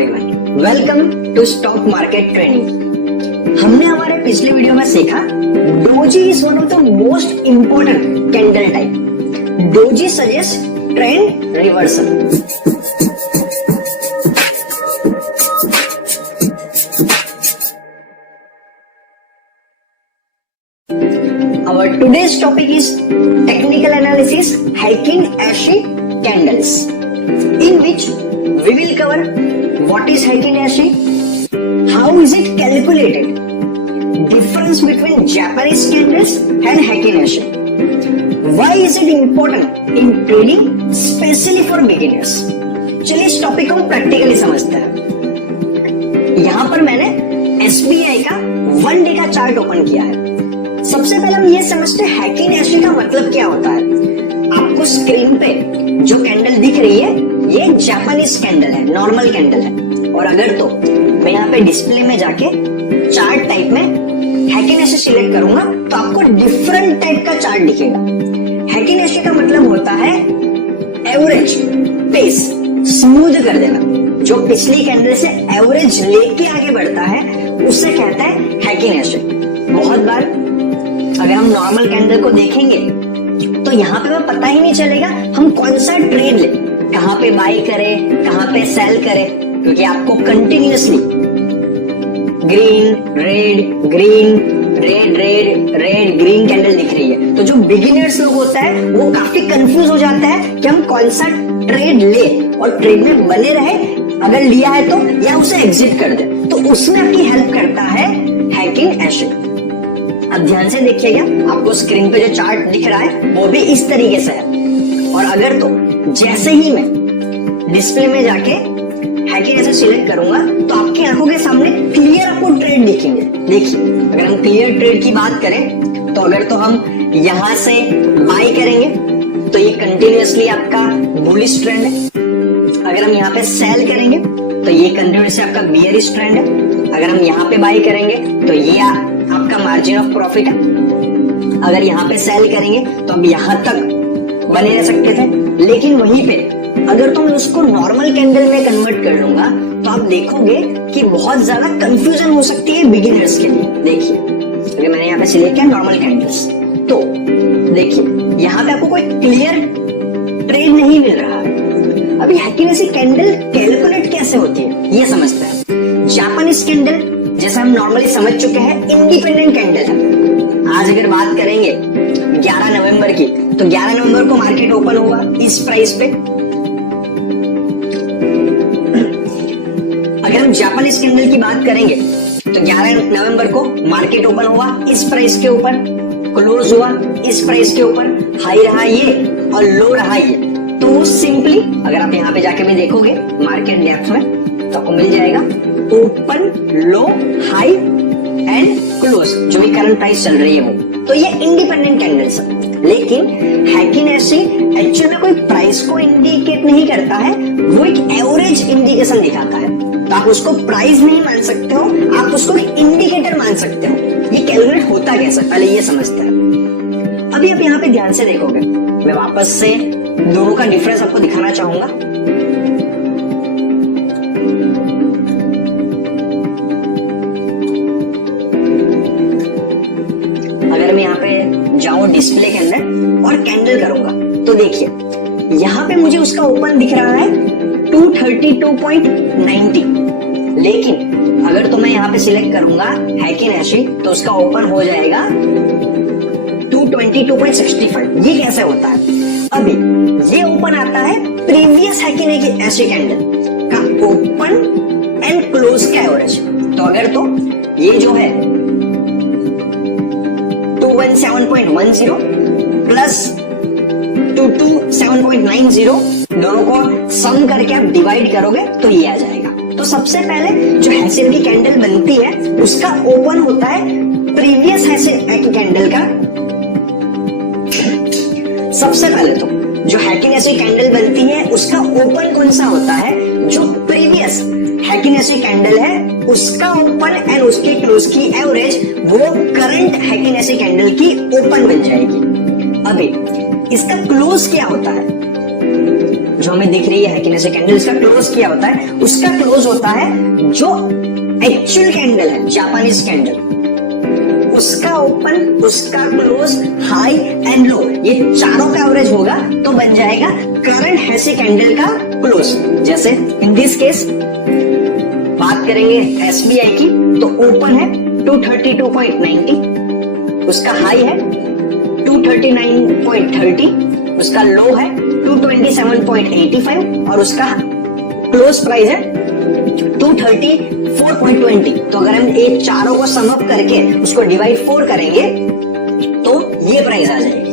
Everyone, welcome to stock market training. हमने हमारे पिछले वीडियो में सीखा doji is one of the most important candle type. Doji suggest trend reversal. Our today's topic is technical analysis Heikin Ashi candles, in which we will cover what is Heikin Ashi, how is it calculated, difference between Japanese candles and Heikin Ashi, why is it important in trading, especially for beginners। चलिए इस topic को हम practically समझते हैं। यहाँ पर मैंने SBI का 1 डे का चार्ट ओपन किया है। सबसे पहले हम ये समझते हैं हैकिंग एशी का मतलब क्या होता है। आपको स्क्रीन पे जो कैंडल दिख रही है ये जापानीज कैंडल है, नॉर्मल कैंडल है। और अगर तो मैं यहाँ पे डिस्प्ले में जाके चार्ट टाइप में हैकिंग एशी सिलेक्ट करूंगा तो आपको डिफरेंट टाइप का चार्ट दिखेगा। हैकिंग एशी का मतलब होता है एवरेज पेस स्मूथ कर देना। जो पिछली कैंडल से एवरेज लेके आगे बढ़ता है उससे कहता है हैकिंग एशी। बहुत बार अगर हम नॉर्मल कैंडल को देखेंगे तो यहाँ पे हमें पता ही नहीं चलेगा हम कौन सा ट्रेड ले, कहाँ पे बाय करें, कहाँ पे सेल करें, क्योंकि आपको continuously green red green red red red green candle दिख रही है। तो जो बिगिनर्स लोग होता है वो काफी कंफ्यूज हो जाता है कि हम कौन सा ट्रेड ले और ट्रेड में बने रहे, अगर लिया है तो, या उसे एग्जिट कर दे। तो उसमें आपकी हेल्प करता है हैकिंग एशी। अब ध्यान से देखिएगा, आपको स्क्रीन पे जो चार्ट दिख रहा है वो भी इस तरीके से है। और अगर तो जैसे ही मैं डिस्प्ले में जाके हैकिंग एशी सिलेक्ट करूंगा तो आपकी आंखों के सामने क्लियर आपको ट्रेड दिखेंगे। देखिए, अगर हम क्लियर ट्रेड की बात करें तो अगर तो हम यहां से बाय करेंगे तो ये कंटिन्यूअसली आपका बुलिश ट्रेंड है। अगर हम यहाँ पे सेल करेंगे तो ये कंटिन्यूअसली आपका बियरिश ट्रेंड है। अगर हम यहाँ पे बाय करेंगे तो ये आपका मार्जिन ऑफ प्रॉफिट है। अगर यहाँ पे सेल करेंगे तो अब यहाँ तक बने रह सकते थे, लेकिन वहीं पे अगर तो मैं उसको नॉर्मल कैंडल में कन्वर्ट कर लूंगा तो आप देखोगे कि बहुत ज्यादा कंफ्यूजन हो सकती है बिगिनर्स के लिए। देखिए, अगर मैंने यहाँ पे सिलेक्ट किया नॉर्मल कैंडल्स तो देखिए यहाँ पे आपको कोई क्लियर ट्रेड नहीं मिल रहा है। अभी हैकिंग एशी कैंडल कैलकुलेट कैसे होती है ये समझते हैं। जापानीज कैंडल जैसा हम नॉर्मली समझ चुके हैं इंडिपेंडेंट कैंडल है। आज अगर बात करेंगे 11 नवंबर की तो 11 नवंबर को मार्केट ओपन हुआ इस प्राइस पे। अगर हम जापानीज कैंडल की बात करेंगे तो 11 नवंबर को मार्केट ओपन हुआ इस प्राइस के ऊपर, क्लोज हुआ इस प्राइस के ऊपर, हाई रहा ये और लो रहा ये। तो सिंपली अगर आप यहाँ पे जाके भी देखोगे मार्केट डेप्थ में तो आपको मिल जाएगा open low high and close, जो भी करंट प्राइस चल रही है वो। तो ये इंडिपेंडेंट कैंडल्स है। लेकिन हैकिंग एशी एक्चुअली में कोई प्राइस को इंडिकेट नहीं करता है, वो एक एवरेज इंडिकेशन दिखाता है। तो आप उसको प्राइस नहीं मान सकते हो, आप उसको इंडिकेटर मान सकते हो। ये कैलकुलेट होता कैसे पहले ये समझते हैं। अभी आप यहाँ पे ध्यान से देखोगे, मैं वापस से दोनों का डिफरेंस आपको दिखाना चाहूंगा। अगर मैं यहाँ पे जाऊं डिस्प्ले के अंदर और कैंडल करूंगा तो देखिए यहाँ पे मुझे उसका ओपन दिख रहा है 232.90, लेकिन अगर तो मैं यहाँ पे सिलेक्ट करूंगा हैकिंग एशी तो उसका ओपन हो जाएगा 222.65। ये कैसे होता है? अभी ये ओपन आता है प्रीवियस हैकिंग एशी कैंडल का ओपन एंड क्लोज का एवरेज। तो अगर तो ये जो है 217.10 प्लस 227.90 दोनों को सम करके आप डिवाइड करोगे तो ये आ जाएगा। तो सबसे पहले जो हैसियन की कैंडल बनती है उसका ओपन होता है प्रीवियस हैसियन कैंडल का। सबसे पहले तो जो हैकिंग एशी कैंडल बनती है उसका ओपन कौन सा होता है? जो प्रीवियस हैकिंग एशी कैंडल है उसका ओपन एंड उसके क्लोज की एवरेज वो करंट हैकिंग एशी कैंडल की ओपन बन जाएगी। अभी इसका क्लोज क्या होता है? जो हमें दिख रही है कि जैसे कैंडल इसका क्लोज किया होता है, उसका क्लोज होता है जो एक्चुअल कैंडल है, जापानीज कैंडल, उसका ओपन, उसका क्लोज, हाई एंड लो, ये चारों का एवरेज होगा तो बन जाएगा करंट हैसी कैंडल का क्लोज। जैसे इन दिस केस बात करेंगे एसबीआई की, तो ओपन है 232.90, उसका हाई है 239.30, उसका लो है 227.85 और उसका क्लोज प्राइस है 234.20। तो अगर हम ये चारों को सम अप करके उसको डिवाइड 4 करेंगे तो ये प्राइस आ जाएगी।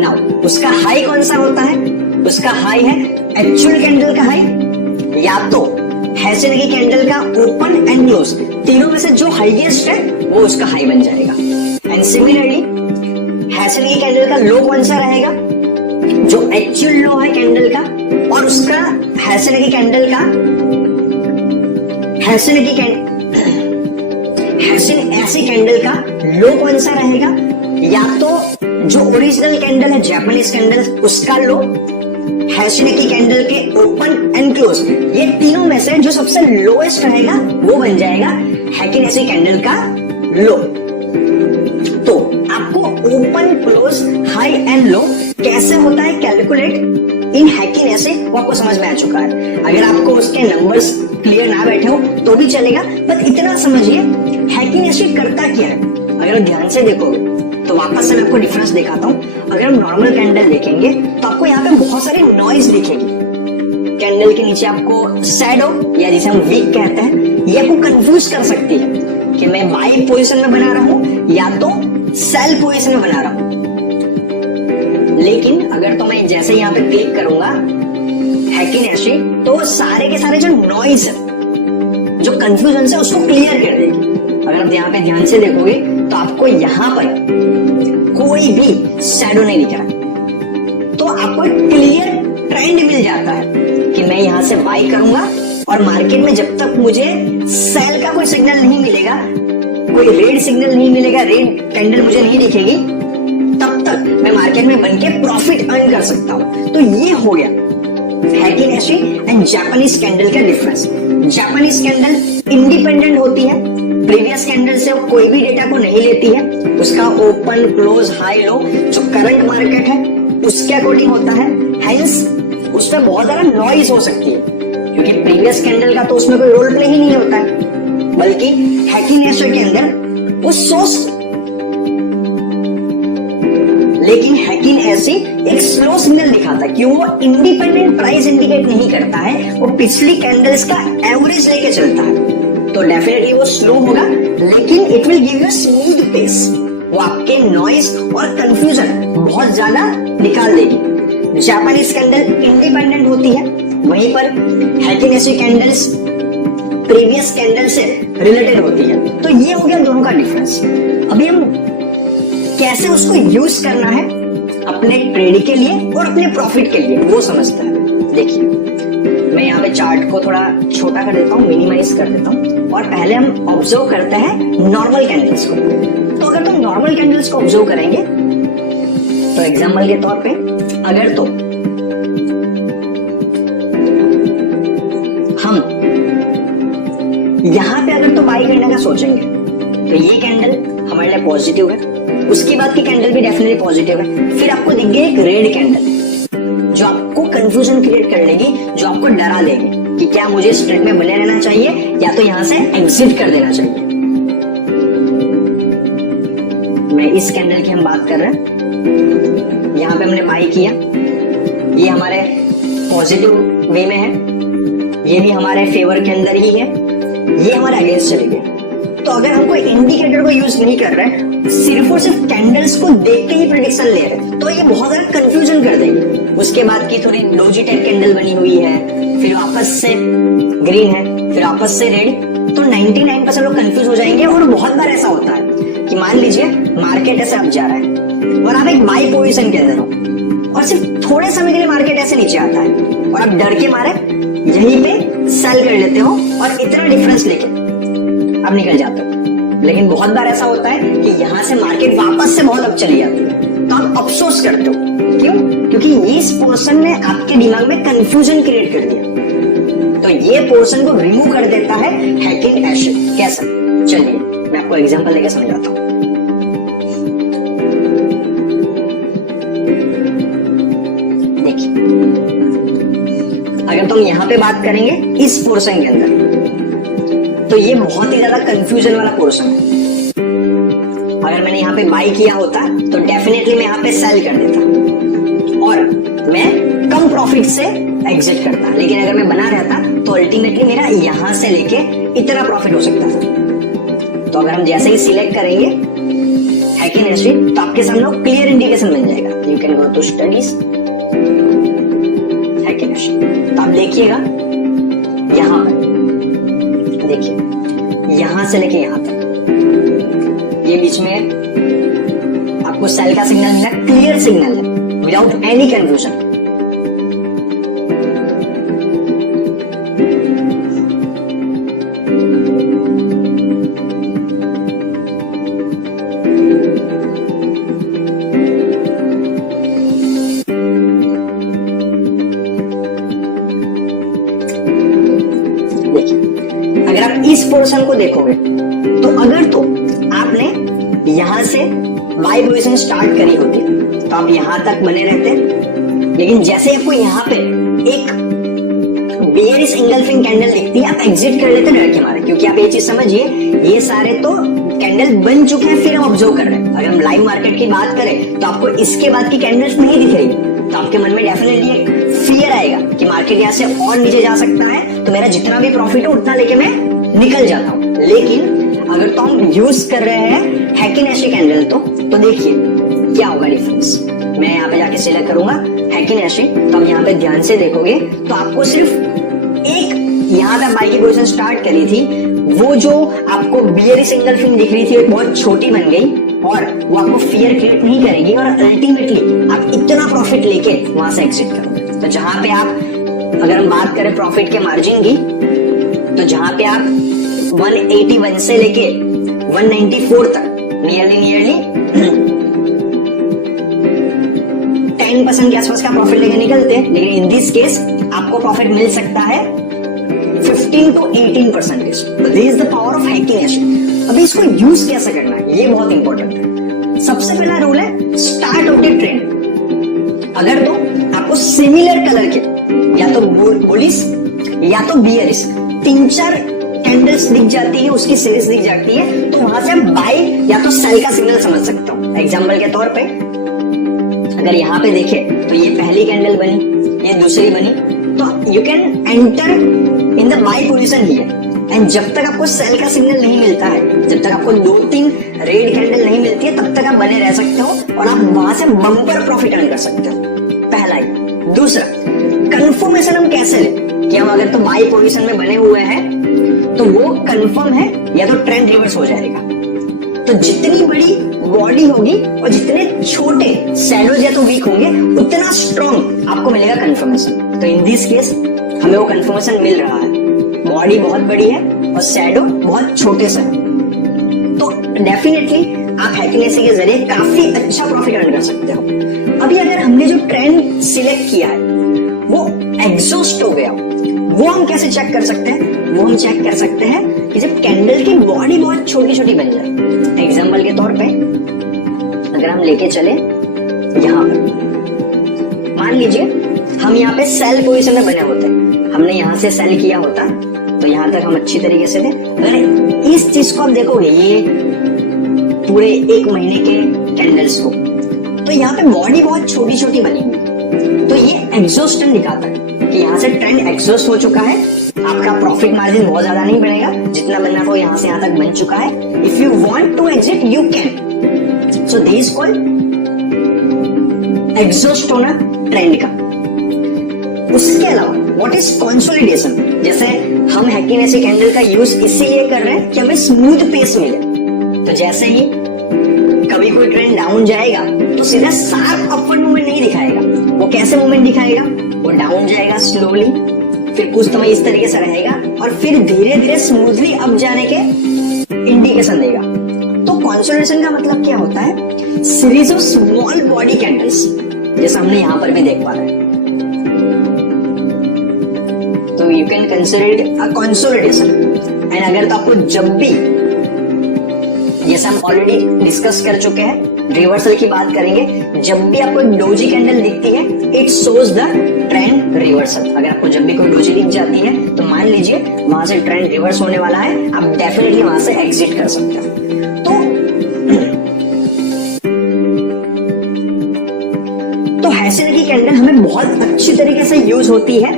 नाउ उसका हाई कौन सा होता है? उसका हाई है एक्चुअल कैंडल का हाई, या तो हैसन की कैंडल का ओपन एंड क्लोज, तीनों में से जो हाईएस्ट है वो उसका हाई बन जाएगा। एंड सिमिलरली हैसन की कैंडल का लो कौन सा रहेगा? जो एक्चुअल लो है कैंडल का, और उसका हैसन ऐसी कैंडल का लो कौन सा रहेगा? या तो जो ओरिजिनल कैंडल है जापानीज कैंडल, उसका लो, हैसन की कैंडल के ओपन एंड क्लोज, ये तीनों में से जो सबसे लोएस्ट रहेगा वो बन जाएगा हैकिन ऐसी कैंडल का लो। तो आपको open, close, high and low कैसे होता है कैलकुलेट इन हैकिन ऐसे, वो आपको समझ में आ चुका है। अगर आपको उसके नंबर्स क्लियर ना बैठे हो तो भी चलेगा, बट इतना समझिए हैकिन ऐसे करता क्या है। अगर आप ध्यान से देखोगे तो वापस से मैं आपको डिफरेंस दिखाता हूँ। अगर हम नॉर्मल कैंडल देखेंगे तो आपको यहाँ पे बहुत सारी नॉइज दिखेगी। कैंडल के नीचे आपको शैडो या जिसे हम वीक कहते हैं, ये आपको कंफ्यूज कर सकती है कि मैं बाई पोजीशन में बना रहा हूं या तो सेल पोजीशन में बना रहा हूं। लेकिन अगर तो मैं जैसे यहाँ पे क्लिक करूंगा हैकिन ऐसे, तो सारे के सारे जो नॉइज है, जो कंफ्यूजन है, उसको क्लियर कर देगी। अगर आप यहाँ पे ध्यान से देखोगे तो आपको यहाँ पर कोई भी शैडो नहीं दिख रहा, तो आपको क्लियर ट्रेंड मिल जाता है कि मैं यहाँ से बाई करूंगा और मार्केट में जब तक मुझे सेल का कोई सिग्नल नहीं मिलेगा, कोई रेड सिग्नल नहीं मिलेगा, रेड कैंडल मुझे नहीं दिखेगी, तब तक मैं मार्केट में बनके प्रॉफिट अर्न कर सकता हूं। तो ये हो गया हैकिन ऐसे एंड जापानीज कैंडल का डिफरेंस। जापानीज कैंडल इंडिपेंडेंट होती है, प्रीवियस कैंडल से वो कोई भी डेटा को नहीं लेती है, उसका ओपन, क्लोज, हाई, लो जो करंट मार्केट है उसके अकॉर्डिंग होता है। हेंस उसमें बहुत ज्यादा नॉइज हो सकती है, क्योंकि प्रीवियस कैंडल का तो उसमें कोई रोल प्ले ही नहीं होता है, बल्कि हैकिन ऐसे के अंदर वो सोर्स। लेकिन हैकिन ऐसे एक स्लो सिग्नल दिखाता है, क्यों? वो इंडिपेंडेंट प्राइस इंडिकेट नहीं करता है, वो पिछली कैंडल्स का एवरेज लेके चलता है। तो डेफिनेटली वो स्लो होगा, लेकिन it will give you smooth pace. वो आपके नॉइज और कंफ्यूजन बहुत ज्यादा निकाल देगी। जापानीज कैंडल इंडिपेंडेंट होती है, वहीं पर हैकिन ऐसी कैंडल्स प्रीवियस कैंडल से रिलेटेड होती है। तो ये हो गया दोनों का डिफरेंस। अभी हम कैसे उसको यूज करना है अपने ट्रेड के लिए और अपने प्रॉफिट के लिए, वो समझते हैं। देखिए मैं यहाँ पे चार्ट को थोड़ा छोटा कर देता हूँ, मिनिमाइज कर देता हूँ, और पहले हम ऑब्जर्व करते हैं नॉर्मल कैंडल्स को। तो अगर तुम नॉर्मल कैंडल्स को ऑब्जर्व करेंगे तो एग्जाम्पल के तौर पे अगर तो हम यहां पे अगर तो बाई करने का सोचेंगे तो ये कैंडल हमारे लिए पॉजिटिव है, उसके बाद की कैंडल भी डेफिनेटली पॉजिटिव है। फिर आपको दिख गई एक रेड कैंडल जो आपको कंफ्यूजन क्रिएट कर लेगी, जो आपको डरा देगी कि क्या मुझे इस ट्रेड में बने रहना चाहिए या तो यहां से एग्जिट कर देना चाहिए। मैं इस कैंडल की हम बात कर रहे हैं, यहां पे हमने बाई किया, ये हमारे पॉजिटिव वे में है, ये भी हमारे फेवर के अंदर ही है, ये हमारे अगेंस्ट चले गए। तो अगर हम कोई इंडिकेटर को यूज नहीं कर रहे, सिर्फ और सिर्फ कैंडल्स को देख के ही प्रेडिक्शन ले रहे, तो ये बहुत ज्यादा कंफ्यूजन कर देगी। उसके बाद की थोड़ी डोजी टाइप कैंडल बनी हुई है, फिर वापस से ग्रीन है, फिर वापस से रेड, तो 99% लोग कंफ्यूज हो जाएंगे। और बहुत बार ऐसा होता है कि मान लीजिए मार्केट ऐसे अब जा रहा है और आप एक बाई पोजीशन के अंदर हो और सिर्फ थोड़े समय के लिए मार्केट ऐसे नीचे आता है और आप डर के मारे यहीं पे सेल कर लेते हो और इतना डिफरेंस लेके अब निकल जाते हो। लेकिन बहुत बार ऐसा होता है कि यहां से मार्केट वापस से बहुत अब चली जाती है, तो आप अफसोस करते हो। क्यों? क्योंकि क्योंकि इस पोर्शन ने आपके दिमाग में कंफ्यूजन क्रिएट कर दिया। तो ये पोर्शन को रिमूव कर देता है हैकिंग एसिड। कैसा? चलिए मैं आपको एग्जांपल लेके समझाता हूं। देखिए, अगर तुम यहां पे बात करेंगे इस पोर्शन के अंदर, तो ये बहुत ही ज्यादा कंफ्यूजन वाला पोर्शन है। अगर मैंने यहाँ पे बाई किया होता तो डेफिनेटली मैं यहाँ पे सेल कर देता और मैं कम प्रॉफिट से एग्जिट करता, लेकिन अगर मैं बना रहता तो अल्टीमेटली मेरा यहां से लेके इतना प्रॉफिट हो सकता था। तो अगर हम जैसे ही सिलेक्ट करेंगे हैकिंग एसिड, तो आपके सामने क्लियर इंडिकेशन बन जाएगा। You can go to studies Heikin Ashi. तो आप देखिएगा यहां पर, देखिए यहां से लेके यहां तक ये बीच में आपको सेल का सिग्नल मिला, क्लियर सिग्नल है विदाउट एनी कंफ्यूजन। देखिए, अगर आप इस पोर्शन को देखोगे तो अगर तो आपने यहां से बाय पोजीशन स्टार्ट करी होती तो आप यहां तक बने रहते, लेकिन जैसे आपको यहां पे एक बेयरिश इंगल्फिंग कैंडल दिखती है, आप एग्जिट कर लेते डर के मारे। क्योंकि आप ये चीज समझिए, ये सारे तो कैंडल बन चुके हैं, फिर हम ऑब्जर्व कर रहे हैं। अगर हम लाइव मार्केट की बात करें तो आपको इसके बाद की कैंडल्स नहीं दिख रही, तो आपके मन में डेफिनेटली एक फियर आएगा कि मार्केट यहाँ से और नीचे जा सकता है, तो मेरा जितना भी प्रॉफिट हो उतना लेके मैं निकल जाता हूँ। लेकिन अगर तो हम यूज कर रहे हैं हैकिंग एसिड कैंडल, तो देखिए क्या होगा डिफरेंस। मैं यहाँ पे जाके सिलेक्ट करूंगा हैकिंग एसिड, तो आप यहाँ पे ध्यान से देखोगे तो आपको सिर्फ एक यहाँ पे बाई की पोजीशन स्टार्ट करी थी, वो जो आपको बियरिश इंगल्फिंग दिख रही थी वो बहुत छोटी बन गई और वो आपको फियर क्रिएट नहीं करेगी और अल्टीमेटली आप इतना प्रॉफिट लेके वहां से एग्जिट करोगे। तो जहां पे आप, अगर हम बात करें प्रॉफिट के मार्जिन की, तो जहां पे आप 181 से लेके 194 तक नियरली 10% के आसपास का प्रॉफिट लेके निकलते हैं, लेकिन इन दिस केस आपको प्रॉफिट मिल सकता है 15 to 18%। तो this is the power of hacking acid. अभी इसको यूज कैसे करना है, ये बहुत इंपॉर्टेंट है। सबसे पहला रूल है स्टार्ट ऑफ द ट्रेंड। अगर तो आपको सिमिलर कलर के या तो बुलिश या तो बियरिश 3-4 कैंडल्स दिख जाती है, उसकी सीरीज दिख जाती है, तो वहां से आप बाय या तो सेल का सिग्नल समझ सकते हो। एग्जांपल के तौर पे अगर यहाँ पे देखे तो ये पहली कैंडल बनी, ये दूसरी बनी, तो you can enter in the buy position here. And जब तक आपको सेल का सिग्नल नहीं मिलता है, जब तक आपको 2-3 रेड कैंडल नहीं मिलती है, तब तक आप बने रह सकते हो और आप वहां से बम्पर प्रॉफिट अर्न कर सकते हो। पहला ही। दूसरा, कंफर्मेशन हम कैसे लें कि हम अगर तो बाय पोजीशन में बने हुए हैं तो वो कंफर्म है या तो ट्रेंड रिवर्स हो जाएगा। तो जितनी बड़ी बॉडी होगी और जितने छोटे शैडोज या तो वीक होंगे, उतना स्ट्रॉन्ग आपको मिलेगा कंफर्मेशन। तो इन दिस केस हमें वो कंफर्मेशन मिल रहा है, बॉडी बहुत बड़ी है और शैडो बहुत छोटे से है। तो डेफिनेटली आप हैकिंग एसिड के जरिए काफी अच्छा प्रॉफिट अर्न कर सकते हो। अभी अगर हमने जो ट्रेंड सिलेक्ट किया है वो एग्जॉस्ट हो गया, वो हम कैसे चेक कर सकते हैं? वो हम चेक कर सकते हैं कि जब कैंडल की बॉडी बहुत छोटी छोटी बन जाए। एग्जांपल के तौर पे अगर हम लेके चले यहाँ पर, मान लीजिए हम यहाँ पे सेल पोजीशन में बने होते हैं, हमने यहाँ से सेल किया होता तो यहाँ तक हम अच्छी तरीके से थे। अगर इस चीज को आप देखोगे, ये पूरे 1 महीने के कैंडल्स को, तो यहाँ पे बॉडी बहुत छोटी छोटी बनी हुई, तो ये एग्जॉस्टन दिखाता है कि यहाँ से ट्रेंड एग्जॉस्ट हो चुका है। आपका प्रॉफिट मार्जिन बहुत ज्यादा नहीं बनेगा, जितना बनना था यहाँ से यहाँ तक बन चुका है। If you want to exit you can. So this is called exhaust होना ट्रेंड का। उसके अलावा व्हाट इज कंसोलिडेशन? जैसे हम हैकिंग एसिड कैंडल का यूज इसीलिए कर रहे हैं कि हमें स्मूथ पेस मिले। तो जैसे ही कभी कोई ट्रेंड डाउन जाएगा तो सीधा शार्प अपवर्ड मूवमेंट नहीं दिखाएगा। वो कैसे मूवमेंट दिखाएगा? वो डाउन जाएगा स्लोली, फिर कुछ समय इस तरीके से रहेगा और फिर धीरे धीरे स्मूथली अप जाने के इंडिकेशन देगा। तो कंसोलिडेशन का मतलब क्या होता है? Series of small body candles जैसा हमने यहाँ पर भी देख पा रहे हैं। तो you can consider it a consolidation. And अगर तो आपको जब भी, जैसा हम ऑलरेडी डिस्कस कर चुके हैं, रिवर्सल की बात करेंगे, जब भी आपको एक डोजी कैंडल दिखती है it shows the trend reversal. अगर आपको जब भी कोई डोजी दिख जाती है तो मान लीजिए वहां से ट्रेंड रिवर्स होने वाला है, आप डेफिनेटली वहां से एग्जिट कर सकते हो। तो हैसिन की कैंडल हमें बहुत अच्छी तरीके से यूज होती है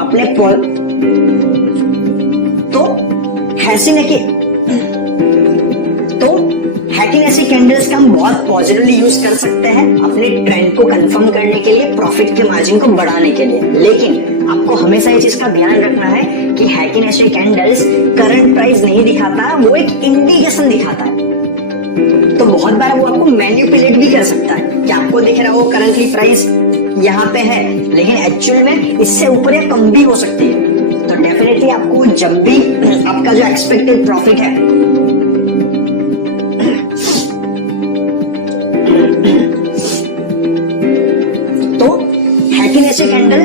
अपने हैकिंग ऐसी कैंडल्स का हम बहुत पॉजिटिवली यूज कर सकते हैं अपने ट्रेंड को कंफर्म करने के लिए, प्रॉफिट के मार्जिन को बढ़ाने के लिए। लेकिन आपको हमेशा ये चीज का ध्यान रखना है कि हैकिंग ऐसी कैंडल्स करंट प्राइस नहीं दिखाता, वो एक इंडिकेशन दिखाता है। तो बहुत बार वो आपको मैनिपुलेट भी कर सकता है कि आपको दिख रहा हो करंटली प्राइस यहाँ पे है, लेकिन एक्चुअल में इससे ऊपर या कम भी हो सकती है। तो डेफिनेटली आपको जब भी आपका जो एक्सपेक्टेड प्रॉफिट है तो हैकिंग ऐसे कैंडल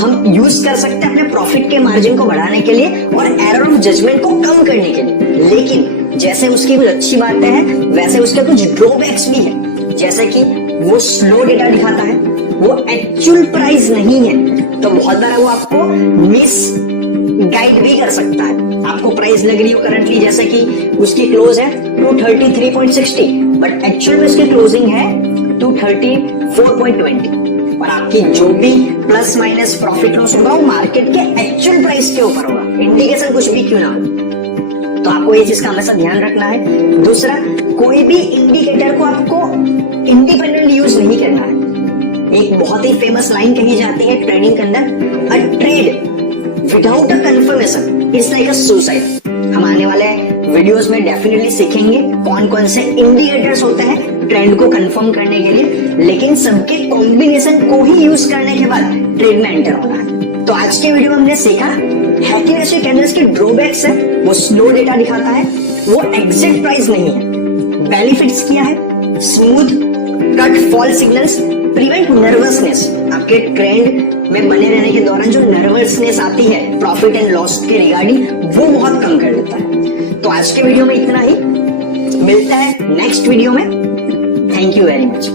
हम यूज कर सकते हैं अपने प्रॉफिट के मार्जिन को बढ़ाने के लिए और एरर ऑफ जजमेंट को कम करने के लिए। लेकिन जैसे उसकी कुछ अच्छी बातें हैं वैसे उसके कुछ ड्रॉबैक्स भी है, जैसे कि वो स्लो डेटा दिखाता है, वो एक्चुअल प्राइस नहीं है। तो बहुत बार वो आपको मिस गाइड भी कर सकता है। आपको प्राइस लग रही हो करंटली जैसे कि उसकी क्लोज है 233.60, बट एक्चुअल में उसकी क्लोजिंग है 234.20 और आपकी जो भी प्लस माइनस प्रॉफिट लॉस होगा वो मार्केट के एक्चुअल प्राइस के ऊपर होगा, इंडिकेशन कुछ भी क्यों ना हो। तो आपको ये चीज का हमेशा ध्यान रखना है। दूसरा, कोई भी इंडिकेटर को आपको इंडिपेंडेंटली यूज नहीं करना है। एक बहुत ही फेमस लाइन कही जाती है ट्रेडिंग के अंदर, अ trade without a confirmation is like a suicide. हम आने वाले वीडियोस में डेफिनेटली सीखेंगे कौन कौन से इंडिकेटर्स होते हैं ट्रेंड को कंफर्म करने के लिए, लेकिन सबके कॉम्बिनेशन को ही यूज करने के बाद ट्रेड में एंटर होना है। तो आज के वीडियो में हमने सीखा हैकिंग ऐसे कैंडल्स के ड्रॉबैक्स है, वो स्लो डेटा दिखाता है, वो एग्जैक्ट प्राइस नहीं है, बेनिफिट्स क्या है, smooth cut fall signals prevent nervousness. आपके ट्रेंड में बने रहने के दौरान जो नर्वसनेस आती है प्रॉफिट एंड लॉस के रिगार्डिंग, वो बहुत कम कर देता है। तो आज के वीडियो में इतना ही, मिलता है नेक्स्ट वीडियो में। Thank you very much.